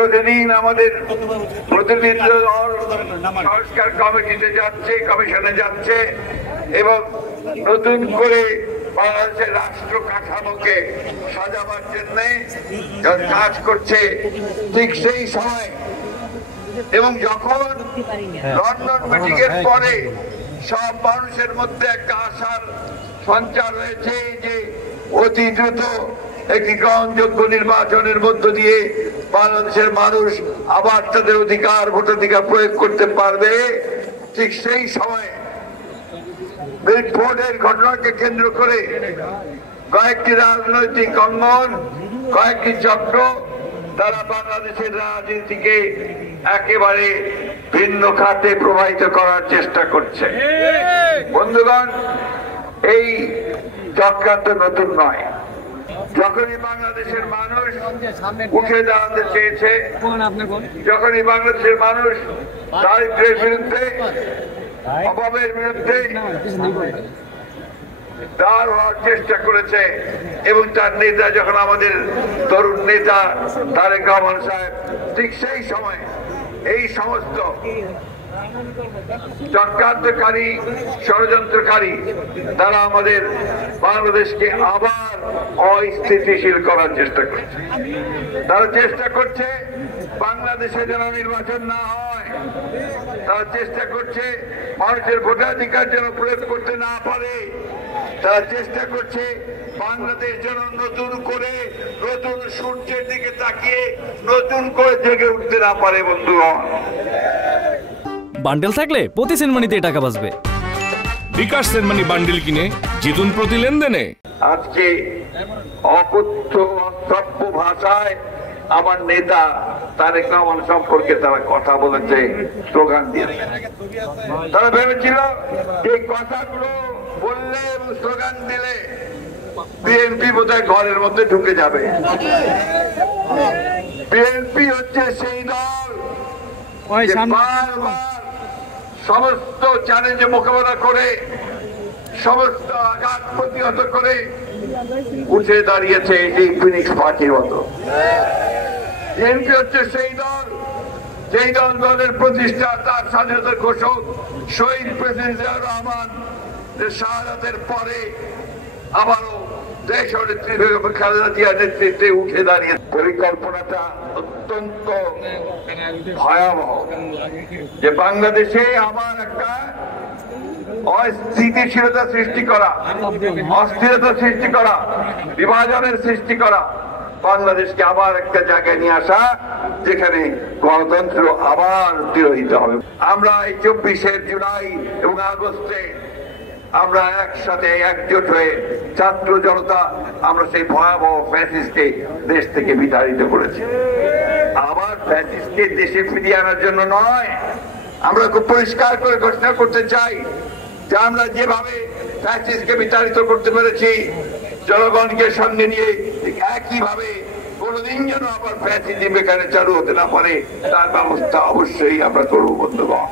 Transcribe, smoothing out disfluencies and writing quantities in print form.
প্রতিদিন আমাদের প্রতিনিধি দল সংস্কার কমিটিতে যাচ্ছে, কমিশনে যাচ্ছে এবং নতুন করে বাংলাদেশের রাষ্ট্র কাঠামোকে সাজাবার জন্য কাজ করছে। ঠিক সেই সময় এবং যখন লন্ডন মিটিং এর পরে সব মানুষের মধ্যে একটা আশার সঞ্চার হয়েছে যে অতি দ্রুত একটি গ্রহণযোগ্য নির্বাচনের মধ্য দিয়ে বাংলাদেশের মানুষ আবার তাদের অধিকার ভোটাধিকার প্রয়োগ করতে পারবে, ঠিক সেই সময় মিল্কফোর্ডের ঘটনাকে কেন্দ্র করে কয়েকটি রাজনৈতিক অঙ্গন, কয়েকটি চক্র তারা বাংলাদেশের রাজনীতিকে একেবারে ভিন্ন খাতে প্রবাহিত করার চেষ্টা করছে। বন্ধুগণ, এই চক্রান্ত নতুন নয়। যখনই বাংলাদেশের মানুষ উঠে দাঁড়াতে চেয়েছে, যখনই বাংলাদেশের মানুষ দারিদ্র্যের বিরুদ্ধে, অভাবের বিরুদ্ধে দাঁড় হওয়ার চেষ্টা করেছে এবং তার নেতা যখন আমাদের তরুণ নেতা তারেক রহমান সাহেব, ঠিক সেই সময় এই সমস্ত চক্রান্তকারী, ষড়যন্ত্রকারী তারা আমাদের বাংলাদেশকে আবার অস্থিতিশীল করার চেষ্টা করছে। তারা চেষ্টা করছে বাংলাদেশে যেন নির্বাচন না হয়, তারা চেষ্টা করছে মানুষের ভোটাধিকার যেন প্রয়োগ করতে না পারে, তারা চেষ্টা করছে বাংলাদেশ যেন নতুন করে নতুন সূর্যের দিকে তাকিয়ে নতুন করে জেগে উঠতে না পারে। বন্ধুগণ, বান্ডেল থাকলে প্রতি সেনমানিতে টাকা বাঁচবে। বিকাশ সেনমানি বান্ডেল কিনে জিতুন প্রতি লেনদেনে। আজকে অকথ্য অশ্রাব্য ভাষায় আমার নেতা তারেক রহমান সম্পর্কে তারা কথা বলেছে, স্লোগান দিয়েছে। তারা ভেবেছিল এই কথাগুলো বললে এবং স্লোগান দিলে বিএনপি বোধহয় ঘরের মধ্যে ঢুকে যাবে। বিএনপি হচ্ছে সেই দল সমস্ত চ্যালেঞ্জে মোকাবেলা করে, সমস্ত আঘাত প্রতিহত করে উঠে দাঁড়িয়েছে এই ফিনিক্স পার্টির মতো। বিএনপি হচ্ছে সেই দল, যেই দলের প্রতিষ্ঠা, তার স্বাধীনতার ঘোষক শহীদ প্রেসিডেন্ট জিয়াউর রহমান শাহাদাতের পরে আবারও দেশ নেত্রী বেগম খালেদা জিয়ার নেতৃত্বে উঠে দাঁড়িয়ে। পরিকল্পনাটা অত্যন্ত ভয়াবহ যে বাংলাদেশে আবার একটা অস্থিতিশীলতা সৃষ্টি করা, অস্থিরতা সৃষ্টি করা, বিভাজনের সৃষ্টি করা, বাংলাদেশকে আবার একটা জায়গায় নিয়ে আসা যেখানে গণতন্ত্র আবার তিরোহিত হবে। আমরা এই 24শে জুলাই এবং আগস্টে আমরা একসাথে একজোট হয়ে ছাত্র জনতা আমরা সেই ভয়াবহ ফ্যাসিস্টকে দেশ থেকে বিতাড়িত করেছি। আবার ফ্যাসিস্টকে দেশে ফিরিয়ে আনার জন্য নয়, আমরা খুব পরিষ্কার করে ঘোষণা করতে চাই যে আমরা যেভাবে ফ্যাসিস্টকে বিতাড়িত করতে পেরেছি জনগণকে সঙ্গে নিয়ে, একইভাবে কোনদিন যেন আবার ফ্যাসিজম এখানে চালু হতে না পারে তার ব্যবস্থা অবশ্যই আমরা করবো। বন্ধুগণ।